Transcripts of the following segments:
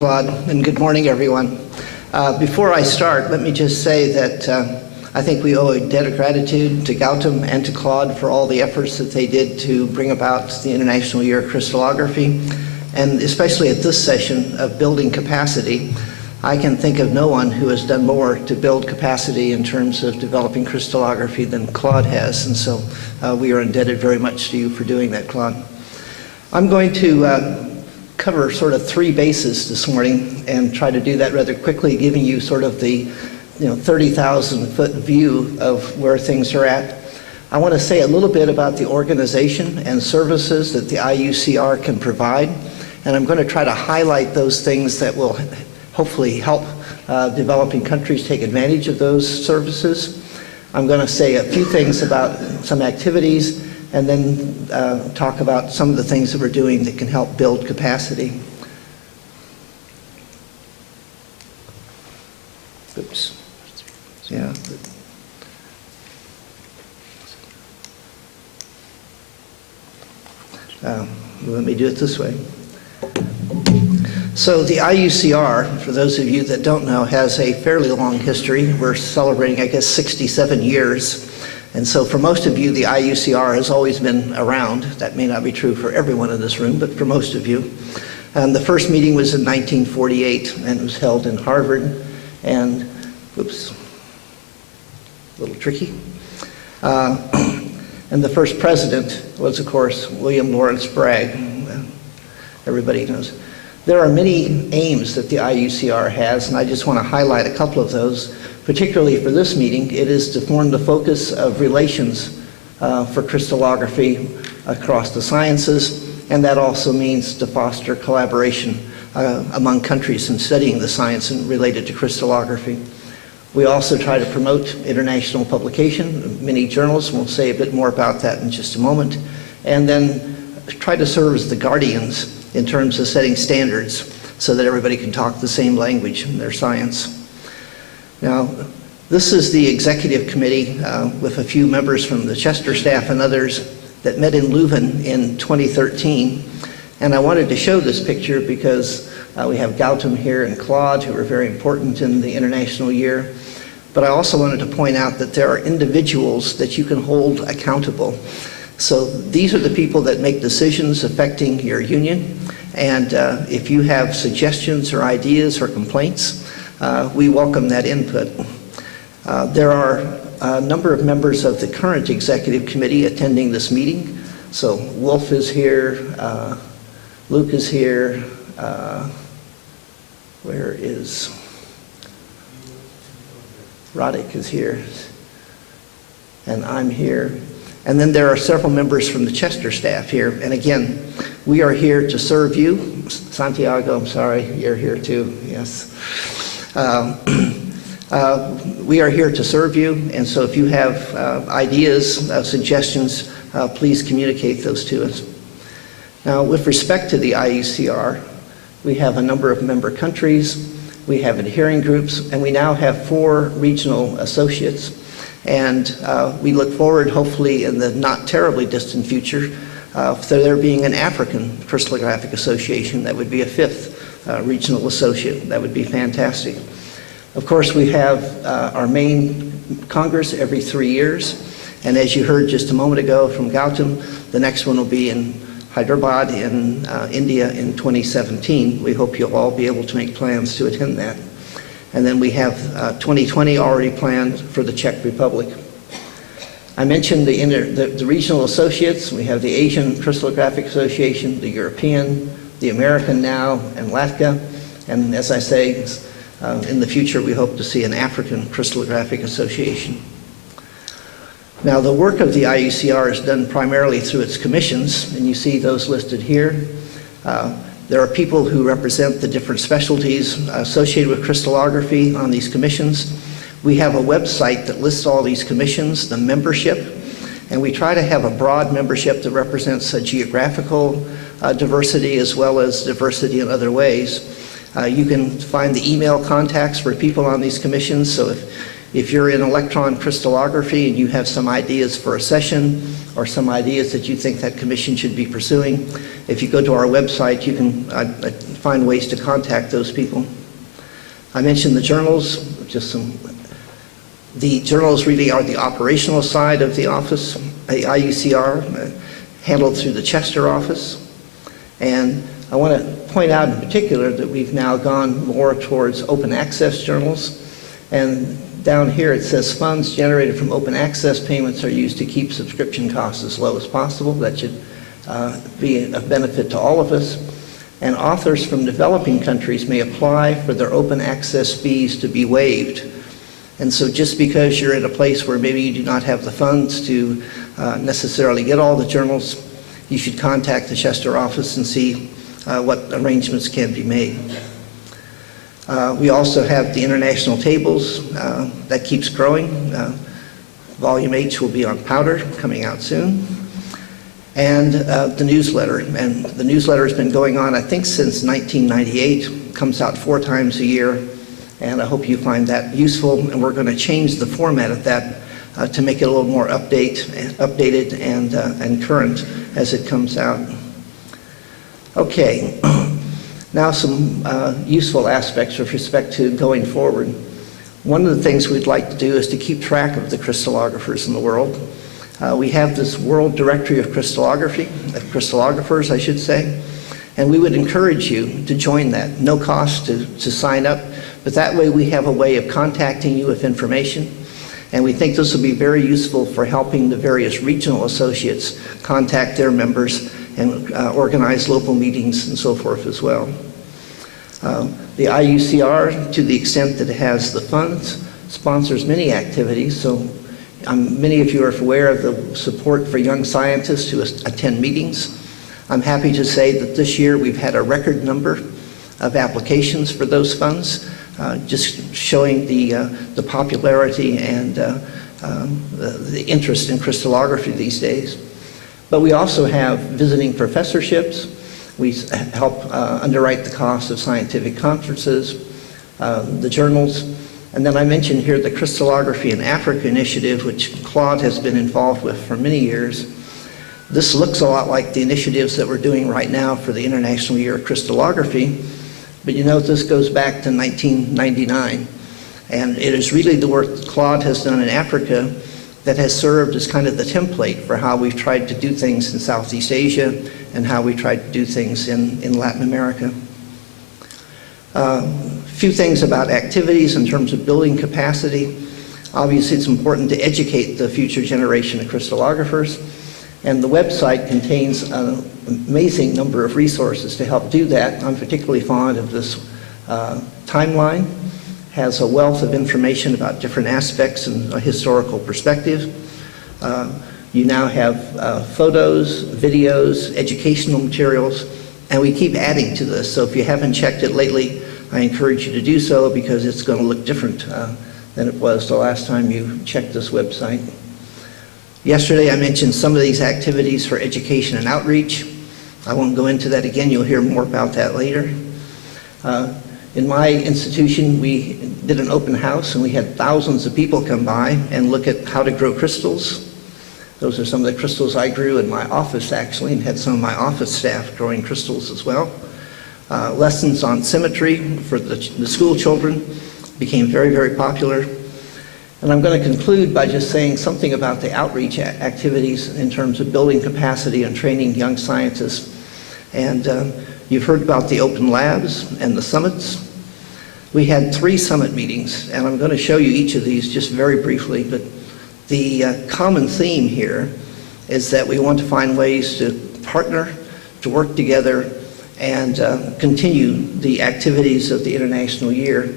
Claude, and good morning, everyone. Before I start, let me just say that I think we owe a debt of gratitude to Gautam and to Claude for all the efforts that they did to bring about the International Year of Crystallography, and especially at this session of building capacity. I can think of no one who has done more to build capacity in terms of developing crystallography than Claude has, and so we are indebted very much to you for doing that, Claude. I'm going to cover sort of three bases this morning and try to do that rather quickly, giving you sort of the 30,000-foot view of where things are at. I want to say a little bit about the organization and services that the IUCr can provide, and I'm going to try to highlight those things that will hopefully help developing countries take advantage of those services. I'm going to say a few things about some activities and then talk about some of the things that we're doing that can help build capacity. Oops. Yeah. Let me do it this way. So the IUCr, for those of you that don't know, has a fairly long history. We're celebrating, I guess, 67 years. And so for most of you, the IUCr has always been around. That may not be true for everyone in this room, but for most of you. The first meeting was in 1948, and it was held in Harvard. And, whoops, a little tricky. And the first president was, of course, William Lawrence Bragg. Everybody knows. There are many aims that the IUCr has, and I just want to highlight a couple of those. Particularly for this meeting, it is to form the focus of relations for crystallography across the sciences, and that also means to foster collaboration among countries in studying the science and related to crystallography. We also try to promote international publication. Many journals will say a bit more about that in just a moment, and then try to serve as the guardians in terms of setting standards so that everybody can talk the same language in their science. Now, this is the executive committee with a few members from the Chester staff and others that met in Leuven in 2013. And I wanted to show this picture because we have Gautam here and Claude, who are very important in the International Year. But I also wanted to point out that there are individuals that you can hold accountable. So these are the people that make decisions affecting your union. And if you have suggestions or ideas or complaints, we welcome that input. There are a number of members of the current executive committee attending this meeting. So Wolf is here, Luke is here, where is Roddick is here, and I'm here. And then there are several members from the Chester staff here. And again, we are here to serve you. Santiago, I'm sorry, you're here too, yes. We are here to serve you, and so if you have ideas, suggestions, please communicate those to us. Now, with respect to the IUCr, we have a number of member countries, we have adhering groups, and we now have 4 regional associates. And we look forward, hopefully in the not terribly distant future, for there being an African Crystallographic Association. That would be a 5th regional associate. That would be fantastic. Of course, we have our main Congress every 3 years. And as you heard just a moment ago from Gautam, the next one will be in Hyderabad in India in 2017. We hope you'll all be able to make plans to attend that. And then we have 2020 already planned for the Czech Republic. I mentioned the regional associates. We have the Asian Crystallographic Association, the European, the American now, and LATCA. And as I say, in the future we hope to see an African Crystallographic Association. Now, the work of the IUCr is done primarily through its commissions, and you see those listed here. There are people who represent the different specialties associated with crystallography on these commissions. We have a website that lists all these commissions, the membership, and we try to have a broad membership that represents a geographical diversity as well as diversity in other ways. You can find the email contacts for people on these commissions, so if you're in electron crystallography and you have some ideas for a session, or some ideas that you think that commission should be pursuing. If you go to our website, you can find ways to contact those people. I mentioned the journals, the journals really are the operational side of the office, the IUCr, handled through the Chester office. And I want to point out in particular that we've now gone more towards open access journals. And down here it says funds generated from open access payments are used to keep subscription costs as low as possible. That should be a benefit to all of us. And authors from developing countries may apply for their open access fees to be waived. And so just because you're in a place where maybe you do not have the funds to necessarily get all the journals, you should contact the Chester office and see what arrangements can be made. We also have the international tables. That keeps growing. Volume H will be on powder, coming out soon. And the newsletter. And the newsletter has been going on, I think, since 1998. Comes out 4 times a year. And I hope you find that useful. And we're going to change the format of that to make it a little more updated and current as it comes out. Okay. Now some useful aspects with respect to going forward. One of the things we'd like to do is to keep track of the crystallographers in the world. We have this World Directory of Crystallographers, I should say, and we would encourage you to join that. No cost to sign up, but that way we have a way of contacting you with information, and we think this will be very useful for helping the various regional associates contact their members and organize local meetings and so forth as well. The IUCr, to the extent that it has the funds, sponsors many activities. So many of you are aware of the support for young scientists to attend meetings. I'm happy to say that this year we've had a record number of applications for those funds, just showing the popularity and the interest in crystallography these days. But we also have visiting professorships. We help underwrite the cost of scientific conferences, the journals. And then I mentioned here the Crystallography in Africa initiative, which Claude has been involved with for many years. This looks a lot like the initiatives that we're doing right now for the International Year of Crystallography. But you know, this goes back to 1999. And it is really the work that Claude has done in Africa that has served as kind of the template for how we've tried to do things in Southeast Asia and how we tried to do things in Latin America. A few things about activities in terms of building capacity. Obviously, it's important to educate the future generation of crystallographers, and the website contains an amazing number of resources to help do that. I'm particularly fond of this timeline. Has a wealth of information about different aspects and a historical perspective. You now have photos, videos, educational materials, and we keep adding to this. So if you haven't checked it lately, I encourage you to do so because it's going to look different than it was the last time you checked this website. Yesterday I mentioned some of these activities for education and outreach. I won't go into that again. You'll hear more about that later. In my institution, we did an open house and we had thousands of people come by and look at how to grow crystals. Those are some of the crystals I grew in my office actually, and had some of my office staff growing crystals as well. Lessons on symmetry for the school children became very, very popular. And I'm going to conclude by just saying something about the outreach activities in terms of building capacity and training young scientists. And you've heard about the open labs and the summits. We had 3 summit meetings, and I'm going to show you each of these just very briefly, but the common theme here is that we want to find ways to partner, to work together, and continue the activities of the International Year.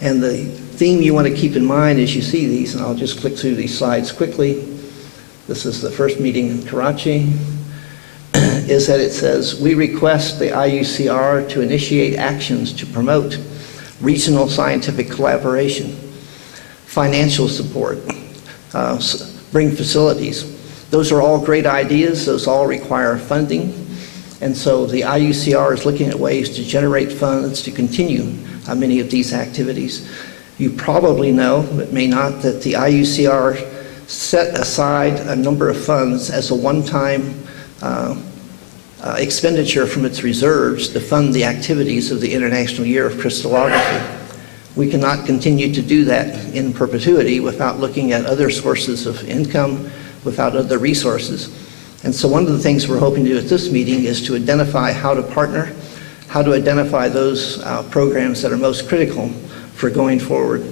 And the theme you want to keep in mind as you see these, and I'll just click through these slides quickly. This is the first meeting in Karachi. Is that it says, we request the IUCr to initiate actions to promote regional scientific collaboration, financial support, bring facilities. Those are all great ideas. Those all require funding. And so the IUCr is looking at ways to generate funds to continue many of these activities. You probably know, but may not, that the IUCr set aside a number of funds as a one-time expenditure from its reserves to fund the activities of the International Year of Crystallography. We cannot continue to do that in perpetuity without looking at other sources of income, without other resources. And so one of the things we're hoping to do at this meeting is to identify how to partner, how to identify those programs that are most critical for going forward.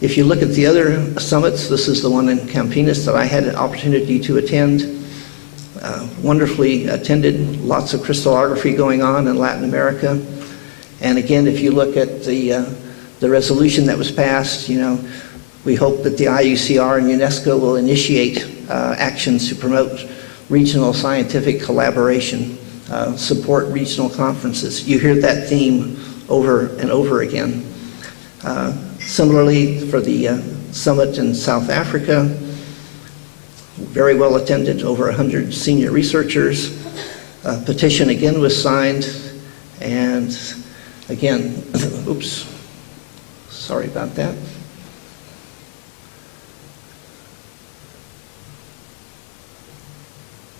If you look at the other summits, this is the one in Campinas that I had an opportunity to attend. Wonderfully attended, lots of crystallography going on in Latin America. And again, if you look at the resolution that was passed, we hope that the IUCr and UNESCO will initiate actions to promote regional scientific collaboration, support regional conferences. You hear that theme over and over again. Similarly, for the summit in South Africa, very well attended, over 100 senior researchers. A petition again was signed, and again, oops, sorry about that.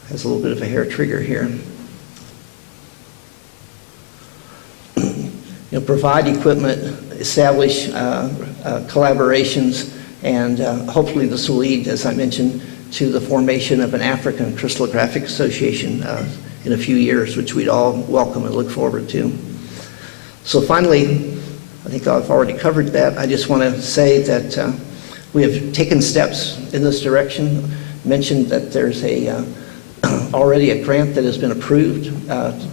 Has a little bit of a hair trigger here. Provide equipment, establish collaborations, and hopefully this will lead, as I mentioned, to the formation of an African Crystallographic Association in a few years, which we'd all welcome and look forward to. So finally, I think I've already covered that. I just want to say that we have taken steps in this direction. Mentioned that there's already a grant that has been approved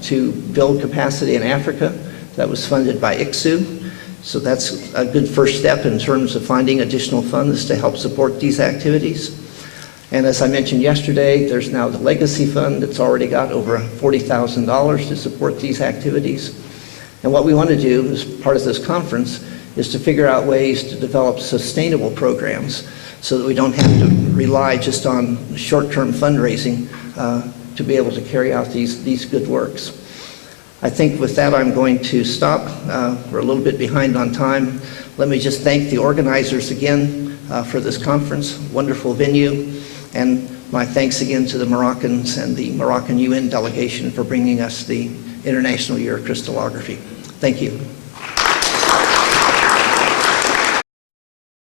to build capacity in Africa that was funded by IYCr. So that's a good first step in terms of finding additional funds to help support these activities. And as I mentioned yesterday, there's now the Legacy Fund that's already got over $40,000 to support these activities. And what we want to do as part of this conference is to figure out ways to develop sustainable programs so that we don't have to rely just on short-term fundraising to be able to carry out these good works. I think with that I'm going to stop. We're a little bit behind on time. Let me just thank the organizers again for this conference. Wonderful venue. And my thanks again to the Moroccans and the Moroccan UN delegation for bringing us the International Year of Crystallography. Thank you.